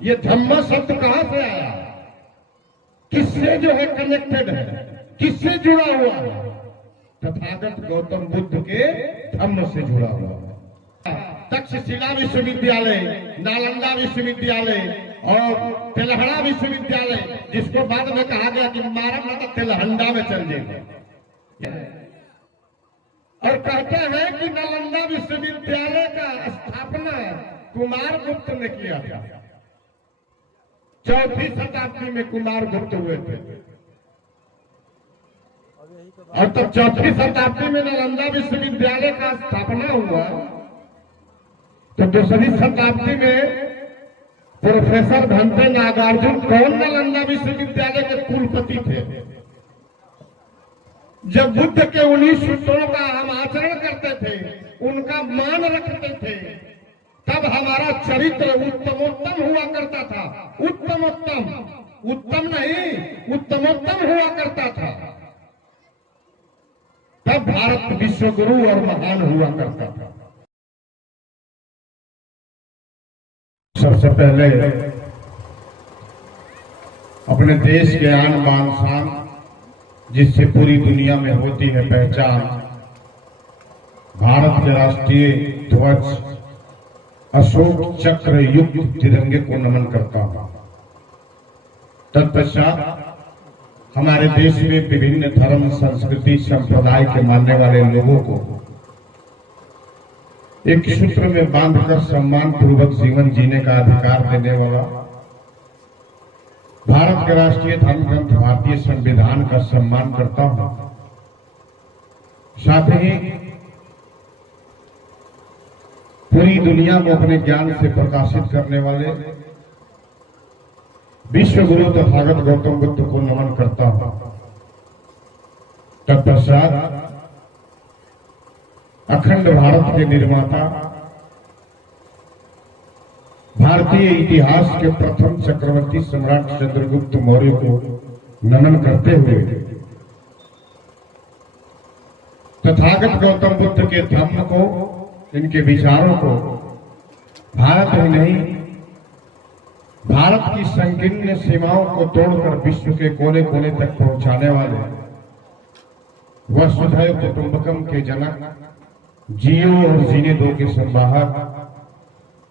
ये धम्म शब्द कहां से आया, किससे जो है कनेक्टेड है, किससे जुड़ा हुआ है? तथागत गौतम बुद्ध के धम्म से जुड़ा हुआ है। तक्षशिला विश्वविद्यालय, नालंदा विश्वविद्यालय और तेलहंडा विश्वविद्यालय, जिसको बाद में कहा गया कि मारा मतलब तेलहंडा में चल जाएगा, और कहते हैं कि नालंदा विश्वविद्यालय का स्थापना कुमार गुप्त ने किया था। 4वीं शताब्दी में कुमार गुप्त हुए थे, और तब 4वीं शताब्दी में नालंदा विश्वविद्यालय का स्थापना हुआ, तो 2वीं शताब्दी में प्रोफेसर भंते नागार्जुन कौन नालंदा विश्वविद्यालय के कुलपति थे। जब बुद्ध के 19 सूत्रों का हम आचरण करते थे, उनका मान रखते थे, तब हमारा चरित्र उत्तमोत्तम हुआ करता था। उत्तमोत्तम, उत्तम नहीं, उत्तमोत्तम हुआ करता था। तब भारत विश्वगुरु और महान हुआ करता था। सबसे पहले अपने देश के आन बान शान, जिससे पूरी दुनिया में होती है पहचान, भारत के राष्ट्रीय ध्वज अशोक चक्र युक्त तिरंगे को नमन करता हूं। तत्पश्चात हमारे देश में विभिन्न धर्म, संस्कृति, संप्रदाय के मानने वाले लोगों को एक सूत्र में बांधकर सम्मान पूर्वक जीवन जीने का अधिकार देने वाला भारत के राष्ट्रीय धर्म ग्रंथ भारतीय संविधान का सम्मान करता हूं। साथ ही पूरी दुनिया को अपने ज्ञान से प्रकाशित करने वाले विश्व गुरु तथागत गौतम बुद्ध को नमन करता हूं। तत्पश्चात अखंड भारत के निर्माता, भारतीय इतिहास के प्रथम चक्रवर्ती सम्राट चंद्रगुप्त मौर्य को नमन करते हुए तथागत गौतम बुद्ध के धम्म को, इनके विचारों को भारत ही नहीं, भारत की संकीर्ण सीमाओं को तोड़कर विश्व के कोने कोने तक पहुंचाने वाले वसुधैव कुटुंबकम के जनक, जियो और जीने दो के संवाहक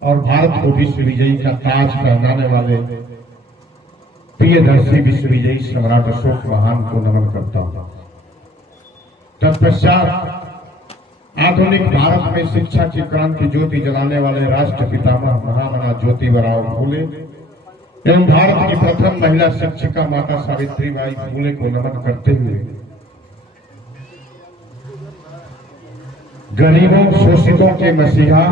और भारत को विश्व विजयी का ताज पहनाने वाले प्रियदर्शी विश्व विजयी सम्राट अशोक महान को नमन करता हूं। तत्पश्चात आधुनिक भारत में शिक्षा की क्रांति ज्योति जलाने वाले राष्ट्र पितामह महामना ज्योतिबराव फूले एवं भारत की प्रथम महिला शिक्षिका माता सावित्रीबाई फूले को नमन करते हुए गरीबों, शोषितों के मसीहा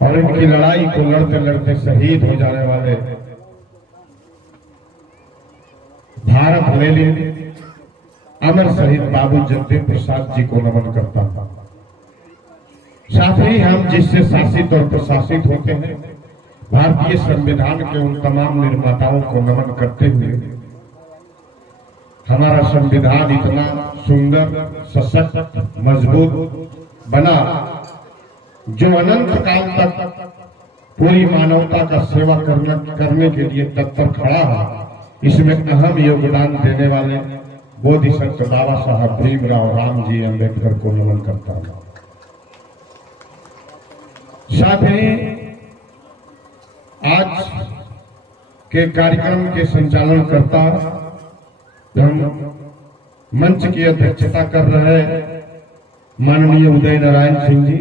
और इनकी लड़ाई को लड़ते लड़ते शहीद हो जाने वाले भारत लेलिन अमर शहीद बाबू जगदेव प्रसाद जी को नमन करता हूं। साथ ही हम जिससे शासित और प्रशासित होते हैं, भारतीय संविधान के उन तमाम निर्माताओं को नमन करते हुए हमारा संविधान इतना सुंदर, सशक्त, मजबूत बना जो अनंत काल तक पूरी मानवता का सेवा करने के लिए तत्पर खड़ा है। इसमें अहम योगदान देने वाले बोधिसत्व बाबा साहब भीमराव रामजी अम्बेडकर को नमन करता हूं। साथ ही आज के कार्यक्रम के संचालन करता मंच की अध्यक्षता कर रहे माननीय उदय नारायण सिंह जी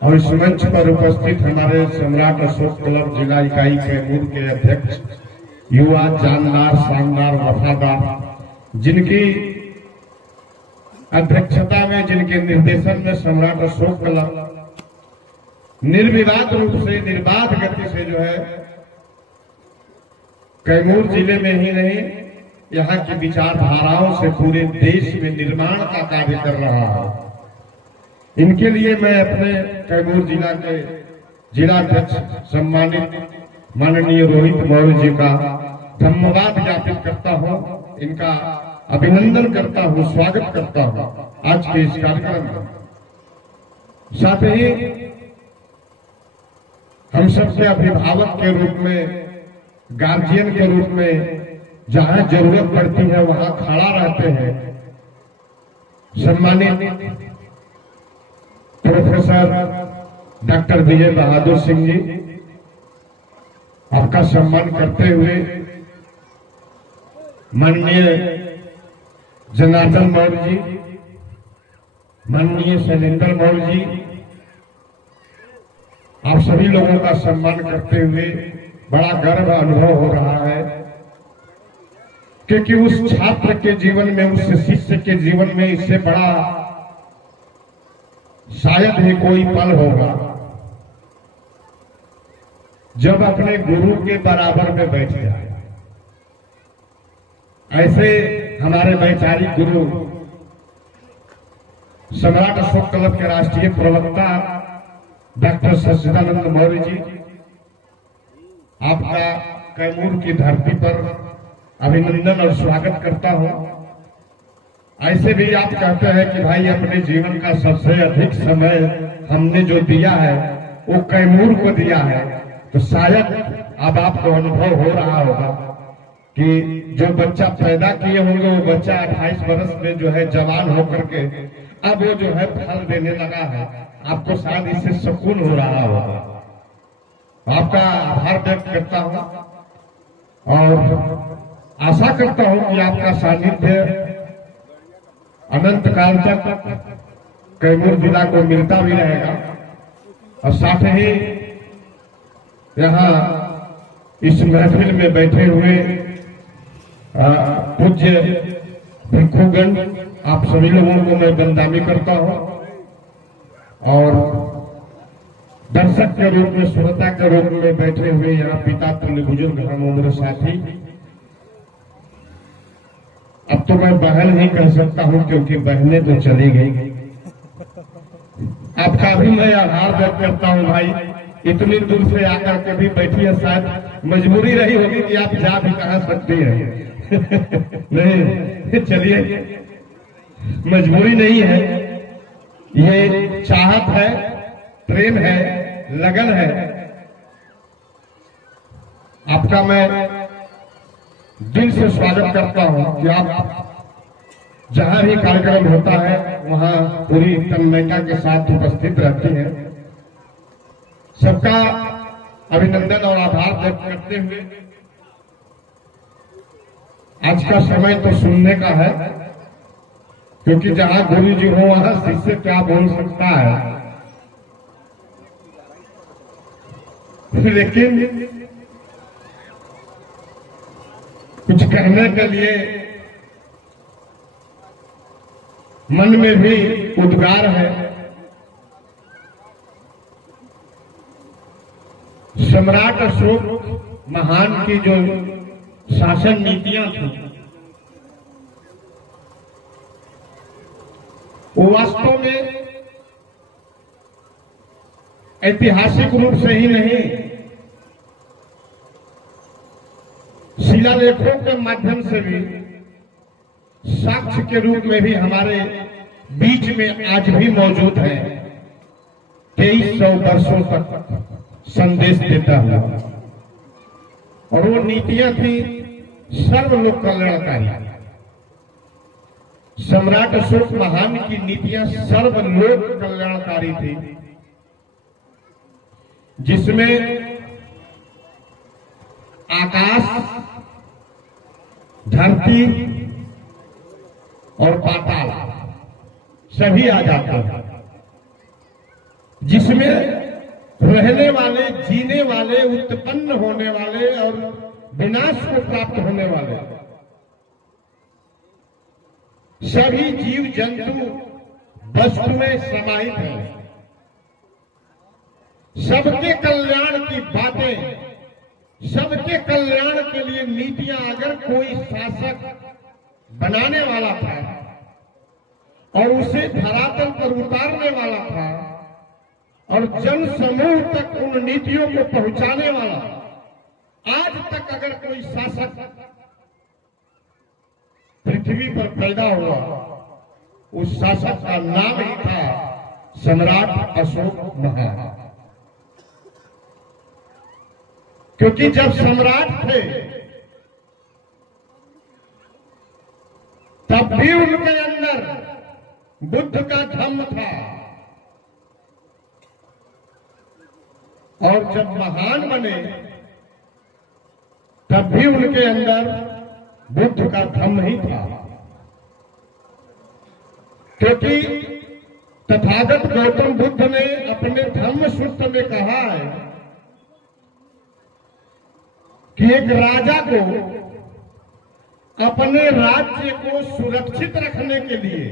और इस मंच पर उपस्थित हमारे सम्राट अशोक क्लब जिला इकाई कैमूर के अध्यक्ष, युवा, जानदार, शानदार, वफादार, जिनकी अध्यक्षता में, जिनके निर्देशन में सम्राट अशोक क्लब निर्विवाद रूप से, निर्बाध गति से जो है कैमूर जिले में ही नहीं, यहाँ की विचारधाराओं से पूरे देश में निर्माण का कार्य कर रहा है। इनके लिए मैं अपने कैमूर जिला के जिलाध्यक्ष सम्मानित माननीय रोहित मौर्य जी का धन्यवाद ज्ञापित करता हूं, इनका अभिनंदन करता हूं, स्वागत करता हूं आज के इस कार्यक्रम में। साथ ही हम सबसे अभिभावक के रूप में, गार्जियन के रूप में जहां जरूरत पड़ती है वहां खड़ा रहते हैं। सम्मानित प्रोफेसर डॉक्टर विजय बहादुर सिंह जी, आपका सम्मान करते हुए माननीय जनार्दन मौर्य जी, माननीय शैलेंद्र मौर्य जी, आप सभी लोगों का सम्मान करते हुए बड़ा गर्व अनुभव हो रहा है, क्योंकि उस छात्र के जीवन में, उस शिष्य के जीवन में इससे बड़ा शायद ही कोई पल होगा जब अपने गुरु के बराबर में बैठ जाए। ऐसे हमारे वैचारिक गुरु सम्राट अशोक क्लब के राष्ट्रीय प्रवक्ता डॉक्टर सच्चिदानंद मौर्य जी, आपका कैमूर की धरती पर अभिनंदन और स्वागत करता हूं। ऐसे भी आप कहते हैं कि भाई अपने जीवन का सबसे अधिक समय हमने जो दिया है वो कैमूर को दिया है, तो शायद अब आपको अनुभव हो रहा होगा कि जो बच्चा पैदा किए होंगे वो बच्चा 28 वर्ष में जो है जवान होकर के अब वो जो है फल देने लगा है। आपको शायद इससे सुकून हो रहा होगा। आपका आभार व्यक्त करता हूं और आशा करता हूं कि आपका सानिध्य अनंत काल तक कैमूर जिला को मिलता भी रहेगा। और साथ ही यहाँ इस महफिल में बैठे हुए पूज्य भिक्षुगण, आप सभी लोगों को मैं वंदना करता हूं और दर्शक के रूप में, श्रोता के रूप में बैठे हुए यहाँ पिता तुल्य बुजुर्ग हम उम्र साथी, अब तो मैं बहन नहीं कह सकता हूं क्योंकि बहनें तो चली गई। आपका भी मैं आभार व्यक्त करता हूं भाई, इतनी दूर से आकर के भी बैठी है, शायद मजबूरी रही होगी कि आप जा भी कहा सकती हैं। नहीं, चलिए, मजबूरी नहीं है, ये चाहत है, प्रेम है, लगन है। आपका मैं दिल से स्वागत करता हूं कि आप जहां भी कार्यक्रम होता है वहां पूरी तन्मयता के साथ उपस्थित रहती हैं। सबका अभिनंदन और आभार व्यक्त करते हुए आज का समय तो सुनने का है, क्योंकि जहां गुरु जी हो वहां शिष्य क्या बोल सकता है। लेकिन कुछ कहने के लिए मन में भी उद्गार है। सम्राट अशोक महान की जो शासन नीतियां थी वो वास्तव में ऐतिहासिक रूप से ही नहीं, शिलालेखों के माध्यम से भी, साक्ष्य के रूप में भी हमारे बीच में आज भी मौजूद है। 2300 वर्षों तक संदेश देता हुआ, और वो नीतियां थी सर्वलोक कल्याणकारी। सम्राट अशोक महान की नीतियां सर्वलोक कल्याणकारी थी, जिसमें आकाश, धरती और पाताल सभी आ जाते हैं, जिसमें रहने वाले, जीने वाले, उत्पन्न होने वाले और विनाश को प्राप्त होने वाले सभी जीव जंतु वस्तुएं समाहित हैं। सबके कल्याण की बातें, सबके कल्याण के लिए नीतियां अगर कोई शासक बनाने वाला था और उसे धरातल पर उतारने वाला था और जन समूह तक उन नीतियों को पहुंचाने वाला, आज तक अगर कोई शासक पृथ्वी पर पैदा हुआ, उस शासक का नाम ही था सम्राट अशोक महान। क्योंकि जब सम्राट थे तब भी उनके अंदर बुद्ध का धम्म था, और जब महान बने तब भी उनके अंदर बुद्ध का धम्म ही था। क्योंकि तथागत गौतम बुद्ध ने अपने धम्म सूत्र में कहा है कि एक राजा को अपने राज्य को सुरक्षित रखने के लिए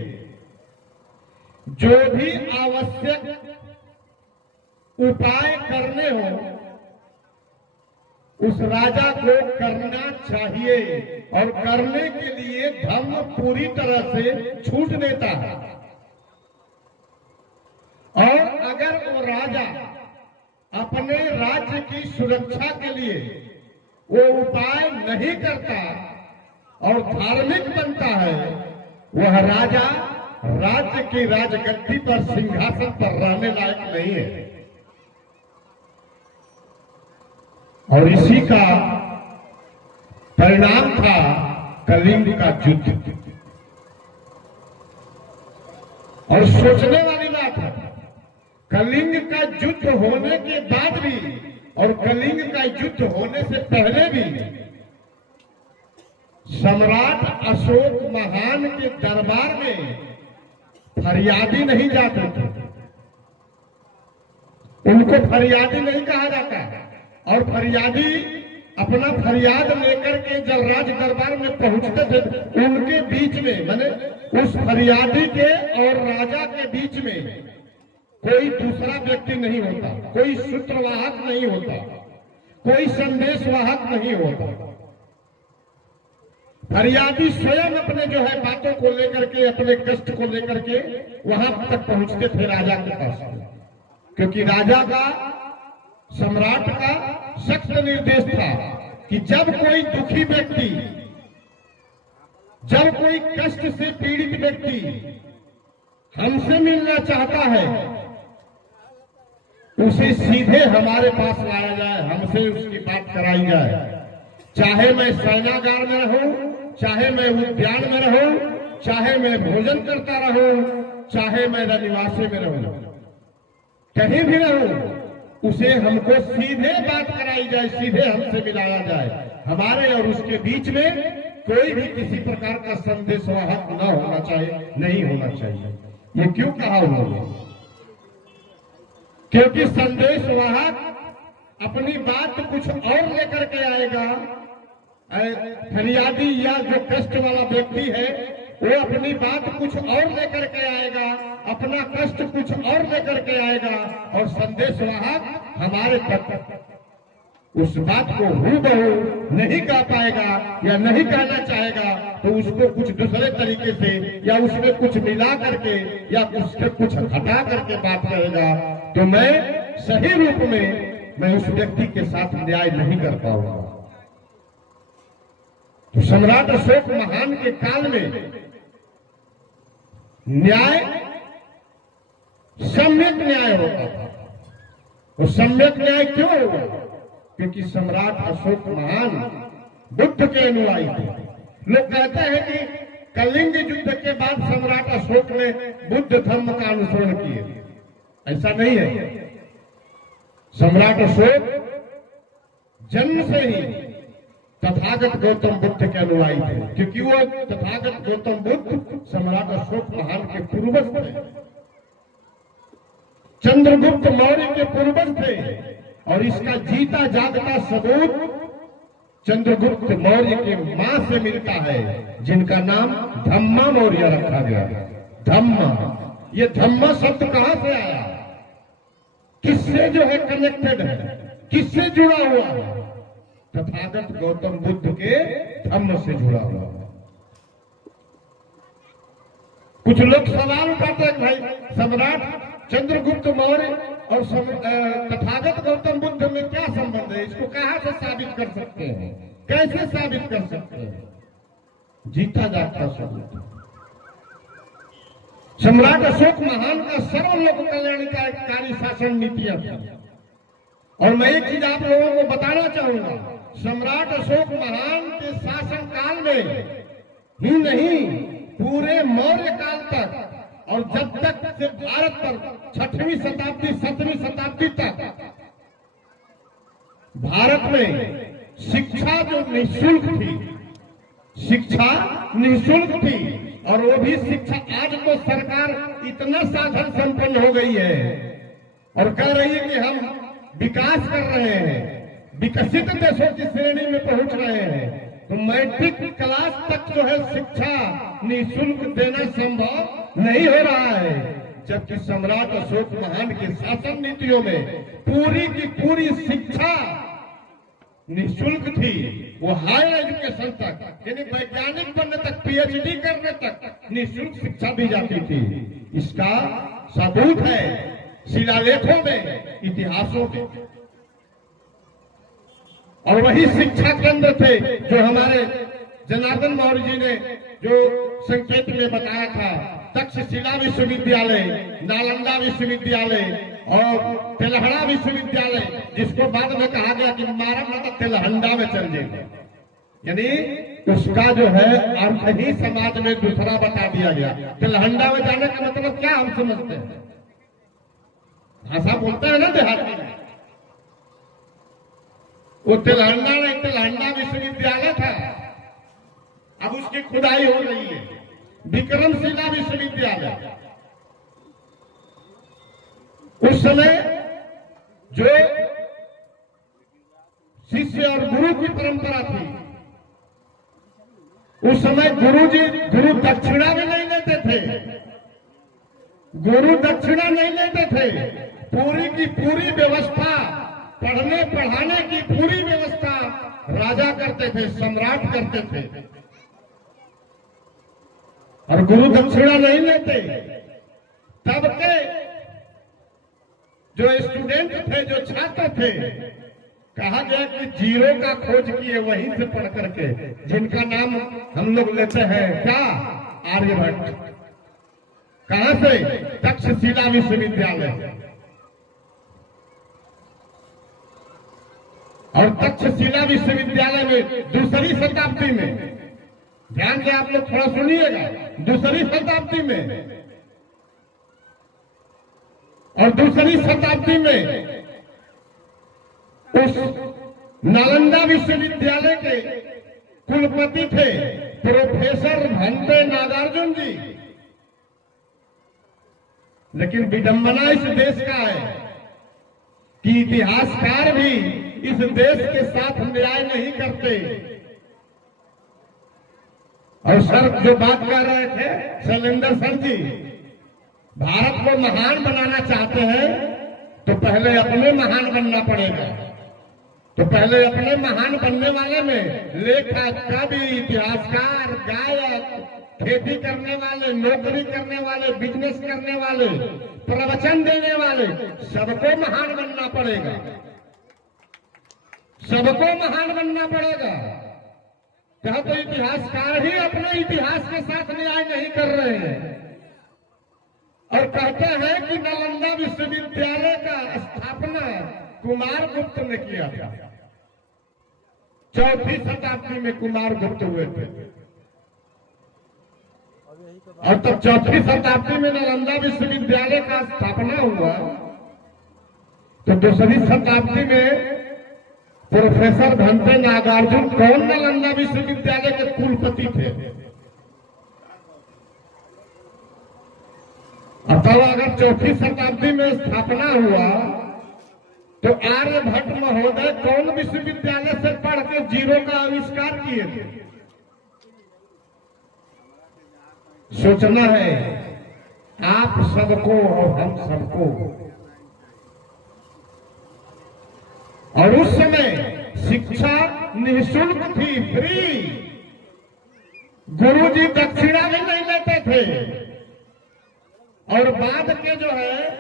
जो भी आवश्यक उपाय करने हो उस राजा को करना चाहिए, और करने के लिए धम्म पूरी तरह से छूट देता है। और अगर वो राजा अपने राज्य की सुरक्षा के लिए वो उपाय नहीं करता और धार्मिक बनता है, वह राजा राज्य की राजगद्दी पर सिंहासन पर रहने लायक नहीं है। और इसी का परिणाम था कलिंग का युद्ध। और सोचने वाली बात है, कलिंग का युद्ध होने के बाद भी और कलिंग का युद्ध होने से पहले भी सम्राट अशोक महान के दरबार में फरियादी नहीं जाते थे। उनको फरियादी नहीं कहा जाता, और फरियादी अपना फरियाद लेकर के जब राज दरबार में पहुंचते थे, उनके बीच में माने उस फरियादी के और राजा के बीच में कोई दूसरा व्यक्ति नहीं होता, कोई सूत्रवाहक नहीं होता, कोई संदेशवाहक नहीं होता। फरियादी स्वयं अपने जो है बातों को लेकर के, अपने कष्ट को लेकर के वहां तक पहुंचते थे राजा के पास, क्योंकि राजा का, सम्राट का सख्त निर्देश था कि जब कोई दुखी व्यक्ति, जब कोई कष्ट से पीड़ित व्यक्ति हमसे मिलना चाहता है, उसे सीधे हमारे पास लाया जाए, हमसे उसकी बात कराई जाए। चाहे मैं सेनागार में रहूं, चाहे मैं उद्यान में रहूं, चाहे मैं भोजन करता रहूं, चाहे मैं रनिवासी में रहूं, कहीं भी रहूं, उसे हमको सीधे बात कराई जाए, सीधे हमसे मिलाया जाए। हमारे और उसके बीच में कोई भी किसी प्रकार का संदेशवाहक न होना चाहिए, नहीं होना चाहिए। ये क्यों कहा उन्होंने? क्योंकि संदेशवाहक अपनी बात कुछ और लेकर के आएगा, फरियादी या जो कष्ट वाला व्यक्ति है वो अपनी बात कुछ और लेकर के आएगा, अपना कष्ट कुछ और लेकर के आएगा, और संदेशवाहक हमारे तक उस बात को हूबहू नहीं कह पाएगा या नहीं कहना चाहेगा, तो उसको कुछ दूसरे तरीके से या उसमें कुछ मिला करके या उससे कुछ हटा करके बात करेगा, तो मैं सही रूप में मैं उस व्यक्ति के साथ न्याय नहीं कर पाऊंगा। तो सम्राट अशोक महान के काल में न्याय सम्यक न्याय होता था। और सम्यक न्याय क्यों होगा? क्योंकि सम्राट अशोक महान बुद्ध के अनुयायी थे। लोग कहते हैं कि कलिंग युद्ध के बाद सम्राट अशोक ने बुद्ध धर्म का अनुसरण किए, ऐसा नहीं है। सम्राट अशोक जन्म से ही तथागत गौतम बुद्ध के अनुयायी थे, क्योंकि वो तथागत गौतम बुद्ध सम्राट अशोक महान के पूर्वज थे, चंद्रगुप्त मौर्य के पूर्वज थे। और इसका जीता जागता सबूत चंद्रगुप्त मौर्य के मां से मिलता है, जिनका नाम धम्मा मौर्य रखा गया। धम्मा, ये धम्मा शब्द कहां से आया? किससे जो है कनेक्टेड है, किससे जुड़ा हुआ है? तथागत गौतम बुद्ध के धम्म से जुड़ा हुआ है। कुछ लोग सवाल उठाते हैं, भाई सम्राट चंद्रगुप्त मौर्य और तथागत गौतम बुद्ध में क्या संबंध है? इसको कहां से साबित कर सकते हैं, कैसे साबित कर सकते हैं? जीता जागता सबूत सम्राट अशोक महान का सर्व लोक कल्याणकारी शासन नीतियां थी, और मैं एक चीज आप लोगों को बताना चाहूंगा, सम्राट अशोक महान के शासन काल में ही नहीं, पूरे मौर्य काल तक और जब तक से भारत पर 6वीं शताब्दी 7वीं शताब्दी तक भारत में शिक्षा जो निःशुल्क थी, शिक्षा निःशुल्क थी, और वो भी शिक्षा, आज तो सरकार इतना साधन संपन्न हो गई है और कह रही है कि हम विकास कर रहे हैं, विकसित देशों की श्रेणी में पहुंच रहे हैं, तो मैट्रिक क्लास तक जो है शिक्षा निःशुल्क देना संभव नहीं हो रहा है, जबकि सम्राट अशोक महान के शासन नीतियों में पूरी की पूरी शिक्षा निःशुल्क थी। वो हायर एजुकेशन तक, यानी वैज्ञानिक बनने तक, पीएचडी करने तक निःशुल्क शिक्षा दी जाती थी। इसका सबूत है शिलालेखों में, इतिहासों में। और वही शिक्षा केंद्र थे जो हमारे जनार्दन मौर्य जी ने जो संकेत में बताया था, तक्षशिला विश्वविद्यालय, नालंदा विश्वविद्यालय और तेलहंडा विश्वविद्यालय, जिसको बाद में कहा गया कि मारा मतलब तेलहंडा में चल जाएगा, यानी उसका जो है अर्थ ही समाज में दूसरा बता दिया गया। तेलहंडा में जाने का मतलब क्या हम समझते हैं, भाषा बोलते हैं ना देहाती में, वो तेलहंडा नहीं, तेलहंडा विश्वविद्यालय था, अब उसकी खुदाई हो रही है। विक्रमशिला विश्वविद्यालय, उस समय जो शिष्य और गुरु की परंपरा थी, उस समय गुरु दक्षिणा भी नहीं लेते थे, गुरु दक्षिणा नहीं लेते थे, पूरी की पूरी व्यवस्था, पढ़ने पढ़ाने की पूरी व्यवस्था राजा करते थे, सम्राट करते थे, और गुरु दक्षिणा नहीं लेते। तब के जो स्टूडेंट थे, जो छात्र थे, कहा गया कि जीरो का खोज किए वहीं से पढ़ करके, जिनका नाम हम लोग लेते हैं क्या, आर्यभट्ट। कहां से? तक्षशिला विश्वविद्यालय। और तक्षशिला विश्वविद्यालय में दूसरी शताब्दी में, ध्यान से आप लोग थोड़ा सुनिएगा, दूसरी शताब्दी में, और दूसरी शताब्दी में उस नालंदा विश्वविद्यालय के कुलपति थे प्रोफेसर भंते नागार्जुन जी। लेकिन विडंबना इस देश का है कि इतिहासकार भी इस देश के साथ न्याय नहीं करते। और सर जो बात कर रहे थे शैलेंद्र सर जी, भारत को महान बनाना चाहते हैं तो पहले अपने महान बनना पड़ेगा। तो पहले अपने महान बनने वाले में लेखक, कवि, इतिहासकार, गायक, खेती करने वाले, नौकरी करने वाले, बिजनेस करने वाले, प्रवचन देने वाले, सबको महान बनना पड़ेगा, सबको महान बनना पड़ेगा। क्या तो इतिहासकार ही अपने इतिहास के साथ न्याय नहीं कर रहे हैं और कहते हैं कि नालंदा विश्वविद्यालय का स्थापना कुमारगुप्त ने किया था। 4वीं शताब्दी में कुमारगुप्त हुए थे, और तब 4वीं शताब्दी में नालंदा विश्वविद्यालय का स्थापना हुआ, तो दूसरी शताब्दी में प्रोफेसर भंते नागार्जुन कौन नालंदा विश्वविद्यालय के कुलपति थे। और तब अगर 4वीं शताब्दी में स्थापना हुआ तो आर्यभट्ट महोदय कौन विश्वविद्यालय से पढ़ के जीरो का आविष्कार किए थे? सोचना है आप सबको और हम सबको। और उस समय शिक्षा निःशुल्क थी, फ्री। गुरुजी दक्षिणा भी नहीं लेते थे। और बाद के जो है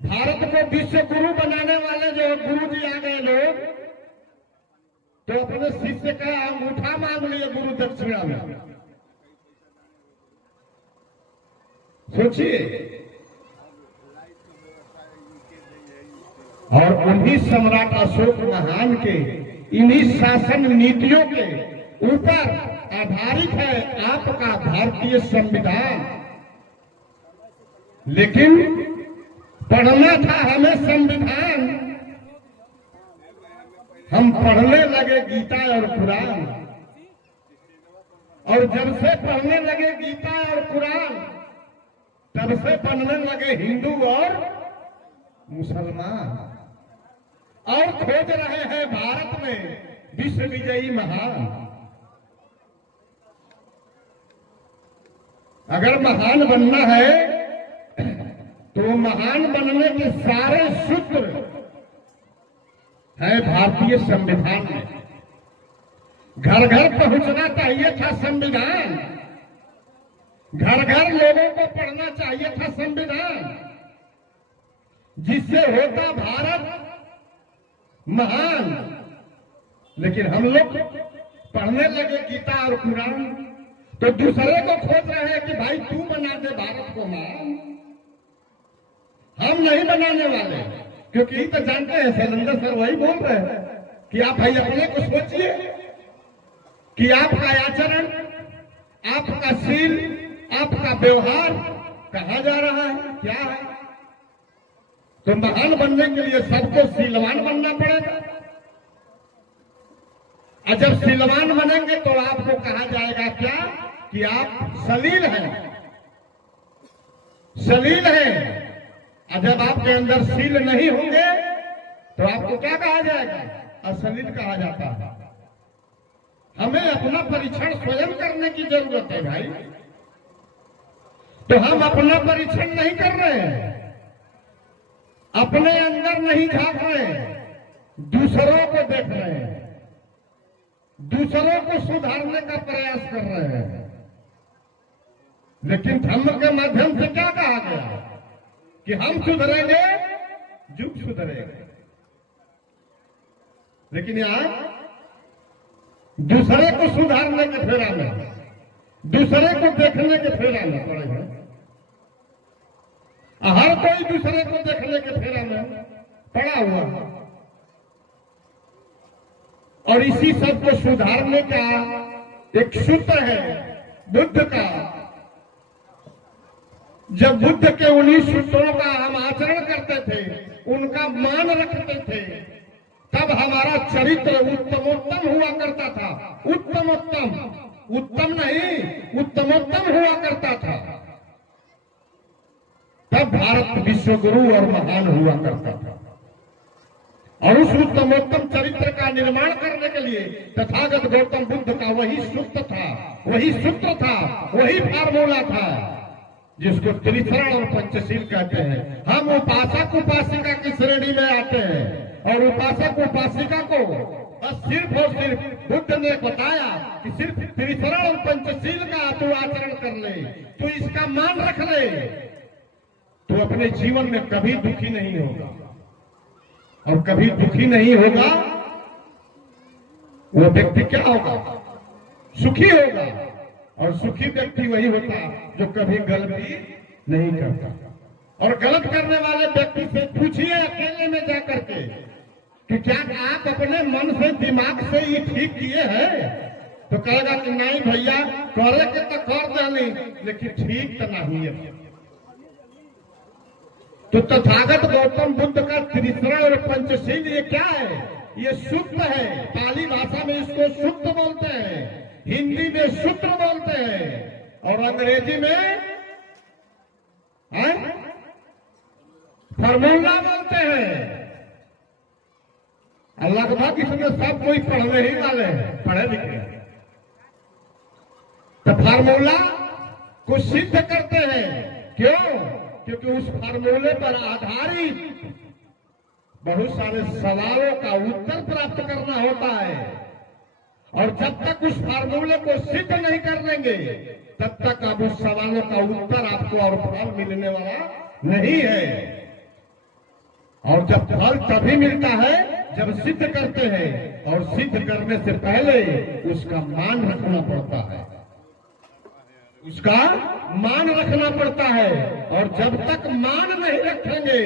भारत को विश्व गुरु बनाने वाले जो गुरुजी आ गए लोग, तो अपने शिष्य का अंगूठा मांग लिए गुरु दक्षिणा में। सोचिए, और उन्हीं सम्राट अशोक महान के इन्हीं शासन नीतियों के ऊपर आधारित है आपका भारतीय संविधान। लेकिन पढ़ना था हमें संविधान, हम पढ़ने लगे गीता और कुरान, और जब से पढ़ने लगे गीता और कुरान तब से बनने लगे हिंदू और मुसलमान, और खोज रहे हैं भारत में विश्व विजयी महान। अगर महान बनना है तो महान बनने के सारे सूत्र है भारतीय संविधान में। घर घर पहुंचना चाहिए था संविधान, घर घर लोगों को पढ़ना चाहिए था संविधान, जिससे होता भारत महान। लेकिन हम लोग पढ़ने लगे गीता और कुरान तो दूसरे को खोज रहे हैं कि भाई तू बना दे भारत को महान। हम नहीं बनाने वाले, क्योंकि तो जानते हैं शैलेंद्र सर वही बोल रहे हैं कि आप भाई अपने को सोचिए कि आपका आचरण, आपका शील, आपका व्यवहार कहाँ जा रहा है, क्या है। तो महान बनने के लिए सबको शीलवान बनना पड़ेगा, और जब शीलवान बनेंगे तो आपको कहा जाएगा क्या कि आप सलील हैं, सलील हैं। और जब आपके अंदर शील नहीं होंगे तो आपको क्या कहा जाएगा, असलील कहा जाता है। हमें अपना परीक्षण स्वयं करने की जरूरत है भाई। तो हम अपना परीक्षण नहीं कर रहे हैं, अपने अंदर नहीं झांक रहे हैं, दूसरों को देख रहे हैं, दूसरों को सुधारने का प्रयास कर रहे हैं। लेकिन धर्म के माध्यम से क्या कहा गया कि हम सुधरेंगे, युग सुधरेगा। लेकिन यहां दूसरे को सुधारने के फेरा में, दूसरे को देखने के फेरा में पड़े हैं। हर कोई दूसरे को देखने के फेरा में पड़ा हुआ है, और इसी सब को सुधारने का एक सूत्र है बुद्ध का। जब बुद्ध के उन्हीं सूत्रों का हम आचरण करते थे, उनका मान रखते थे, तब हमारा चरित्र उत्तमोत्तम हुआ करता था। उत्तमोत्तम, उत्तम नहीं, उत्तमोत्तम हुआ करता था। तब भारत विश्वगुरु और महान हुआ करता था। और उस उत्तमोत्तम चरित्र का निर्माण करने के लिए तथागत गौतम बुद्ध का वही सूत्र था, वही सूत्र था, वही फार्मूला था जिसको त्रिशरण और पंचशील कहते हैं। हम उपासक उपासिका की श्रेणी में आते हैं, और उपासक उपासिका को सिर्फ और सिर्फ बुद्ध ने बताया कि सिर्फ त्रिशरण और पंचशील का तू आचरण कर ले, तू इसका मान रख ले, तो अपने जीवन में कभी दुखी नहीं होगा। और कभी दुखी नहीं होगा वो व्यक्ति क्या होगा, सुखी होगा। और सुखी व्यक्ति वही होता है जो कभी गलती नहीं करता। और गलत करने वाले व्यक्ति से पूछिए अकेले में जाकर के कि क्या आप अपने मन से, दिमाग से ये ठीक किए हैं, तो कहेगा कि नहीं भैया, करे के तो कर जाने, लेकिन ठीक तो नहीं है। तो तथागत गौतम बुद्ध का त्रिशरण और पंचशील ये क्या है, ये सूत्र है। पाली भाषा में इसको सूत्र बोलते हैं, हिंदी में सूत्र बोलते हैं, और अंग्रेजी में फॉर्मूला बोलते हैं। लगभग इसमें सब कोई पढ़ने ही वाले हैं, पढ़े लिखे। तो फार्मूला को सिद्ध करते हैं, क्यों? क्योंकि उस फार्मूले पर आधारित बहुत सारे सवालों का उत्तर प्राप्त करना होता है। और जब तक उस फार्मूले को सिद्ध नहीं कर लेंगे, तब तक अब उस सवालों का उत्तर आपको और फल मिलने वाला नहीं है। और जब फल तभी मिलता है जब सिद्ध करते हैं, और सिद्ध करने से पहले उसका मान रखना पड़ता है, उसका मान रखना पड़ता है। और जब तक मान नहीं रखेंगे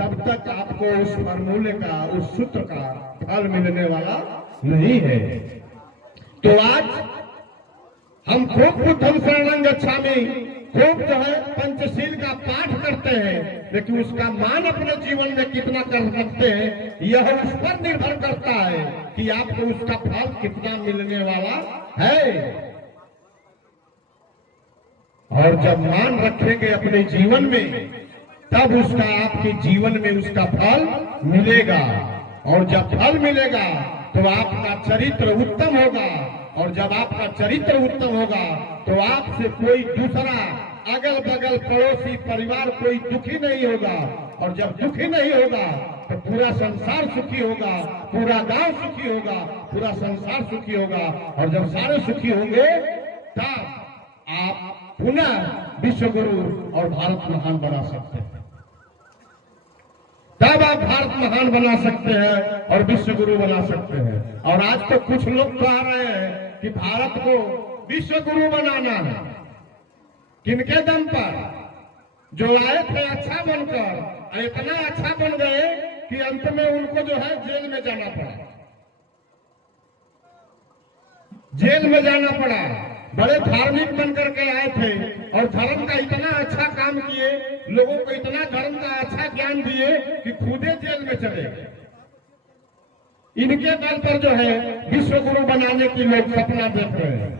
तब तक आपको उस फॉर्मूले का, उस सूत्र का फल मिलने वाला नहीं है। तो आज हम खूब बुद्धम शरणं गच्छामि, खूब जो है पंचशील का पाठ करते हैं, लेकिन उसका मान अपने जीवन में कितना कर सकते हैं यह उस पर निर्भर करता है कि आपको उसका फल कितना मिलने वाला है। और जब मान रखेंगे अपने जीवन में, तब उसका आपके जीवन में उसका फल मिलेगा। और जब फल मिलेगा तो आपका चरित्र उत्तम होगा, और जब आपका चरित्र उत्तम होगा तो आपसे कोई दूसरा अगल बगल पड़ोसी परिवार कोई दुखी नहीं होगा। और जब दुखी नहीं होगा तो पूरा संसार सुखी होगा, पूरा गांव सुखी होगा, पूरा संसार सुखी होगा। और जब सारे सुखी होंगे तब आप पुनः विश्व गुरु और भारत महान बना सकते हैं। तब आप भारत महान बना सकते हैं और विश्व गुरु बना सकते हैं। और आज तो कुछ लोग कह रहे हैं कि भारत को विश्व गुरु बनाना है। किनके दम पर? जो आए थे अच्छा बनकर, इतना अच्छा बन गए कि अंत में उनको जो है जेल में जाना पड़ा, जेल में जाना पड़ा। बड़े धार्मिक बनकर के आए थे और धर्म का इतना अच्छा काम किए, लोगों को इतना धर्म का अच्छा ज्ञान दिए कि खुदे जेल में चले गए। इनके दल पर जो है विश्व गुरु बनाने की लोग सपना देख रहे हैं।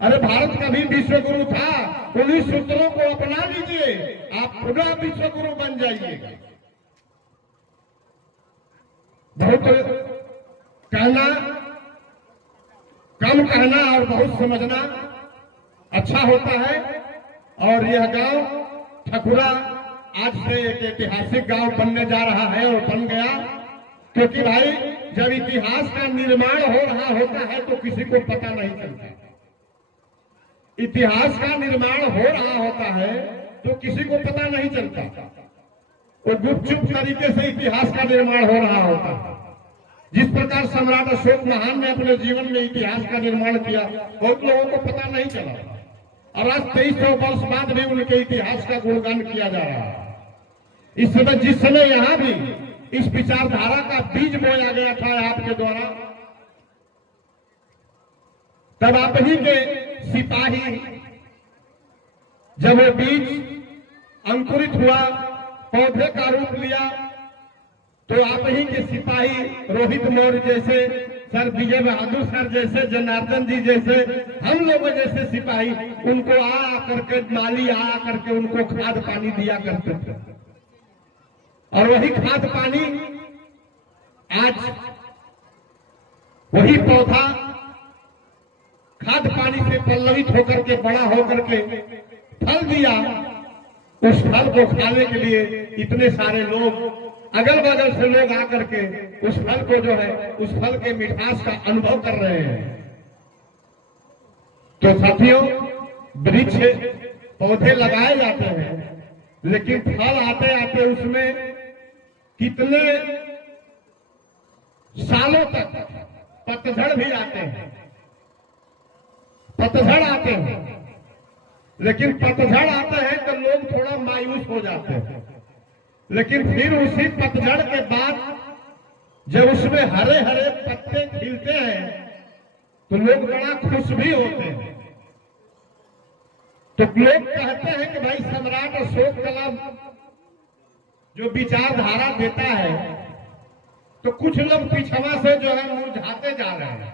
अरे भारत का भी विश्व गुरु था, उन्हीं सूत्रों को अपना लीजिए, आप पुनः विश्व गुरु बन जाइएगा। बहुत कहना, कम कहना और बहुत समझना अच्छा होता है। और यह गांव ठकुरा आज से एक ऐतिहासिक गांव बनने जा रहा है और बन गया, क्योंकि भाई जब इतिहास का निर्माण हो रहा होता है तो किसी को पता नहीं चलता। इतिहास का निर्माण हो रहा होता है तो किसी को पता नहीं चलता, वो गुपचुप तरीके से इतिहास का निर्माण हो रहा होता है। जिस प्रकार सम्राट अशोक महान ने अपने जीवन में इतिहास का निर्माण किया, बहुत लोगों को पता नहीं चला, और आज 2300 वर्ष बाद भी उनके इतिहास का गुणगान किया जा रहा है। इस समय जिस समय यहां भी इस विचारधारा का बीज बोया गया था आपके द्वारा, तब आप ही के सिपाही, जब वो बीज अंकुरित हुआ, पौधे का रूप लिया, तो आप ही के सिपाही रोहित मौर्य जैसे, सर विजय बहादुर सर जैसे, जनार्दन जी जैसे, हम लोगों जैसे सिपाही उनको आ करके, माली आ करके उनको खाद पानी दिया करते थे। और वही खाद पानी आज वही पौधा खाद पानी से पल्लवित होकर के बड़ा होकर के फल दिया। उस फल को खाने के लिए इतने सारे लोग, अगल बगल से लोग आकर के उस फल को जो है, उस फल के मिठास का अनुभव कर रहे हैं। तो साथियों, वृक्ष पौधे लगाए जाते हैं, लेकिन फल आते आते उसमें कितने सालों तक पतझड़ भी आते हैं, पतझड़ आते हैं। लेकिन पतझड़ आते हैं तो लोग थोड़ा मायूस हो जाते हैं, लेकिन फिर उसी पतझड़ के बाद जब उसमें हरे हरे पत्ते खिलते हैं तो लोग बड़ा खुश भी होते हैं। तो लोग कहते हैं कि भाई सम्राट अशोक कलम जो विचारधारा देता है, तो कुछ लोग पिछवा से जो है मुरझाते जा रहे हैं।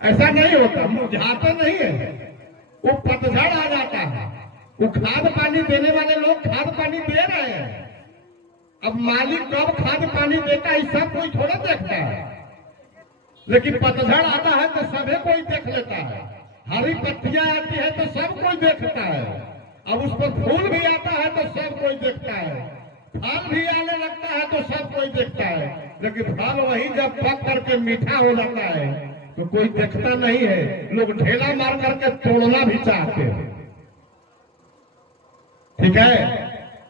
ऐसा नहीं होता, मुरझाते नहीं है, वो पतझड़ आ जाता है। वो खाद पानी देने वाले लोग खाद पानी दे रहे हैं। अब मालिक कब खाद पानी देता है सब कोई थोड़ा देखता है, लेकिन पतझड़ आता है तो सभी कोई देख लेता है। हरी पत्तियां आती है तो सब कोई देखता है। अब उस पर फूल भी आता है तो सब कोई देखता है, फल भी आने लगता है तो सब कोई देखता है। लेकिन फल वही जब पक करके मीठा हो जाता है तो कोई देखता नहीं है, लोग ढेला मार करके तोड़ना भी चाहते हैं। ठीक है,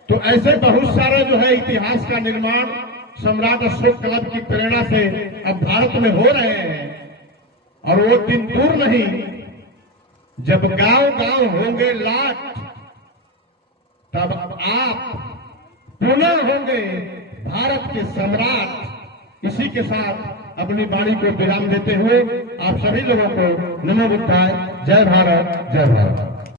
तो ऐसे बहुत सारे जो है इतिहास का निर्माण सम्राट अशोक कलम की प्रेरणा से अब भारत में हो रहे हैं। और वो दिन दूर नहीं जब गांव गांव होंगे लाट, तब आप पुनः होंगे भारत के सम्राट। इसी के साथ अपनी वाणी को विराम देते हुए आप सभी लोगों को नमो बुद्धाय, जय भारत, जय भारत।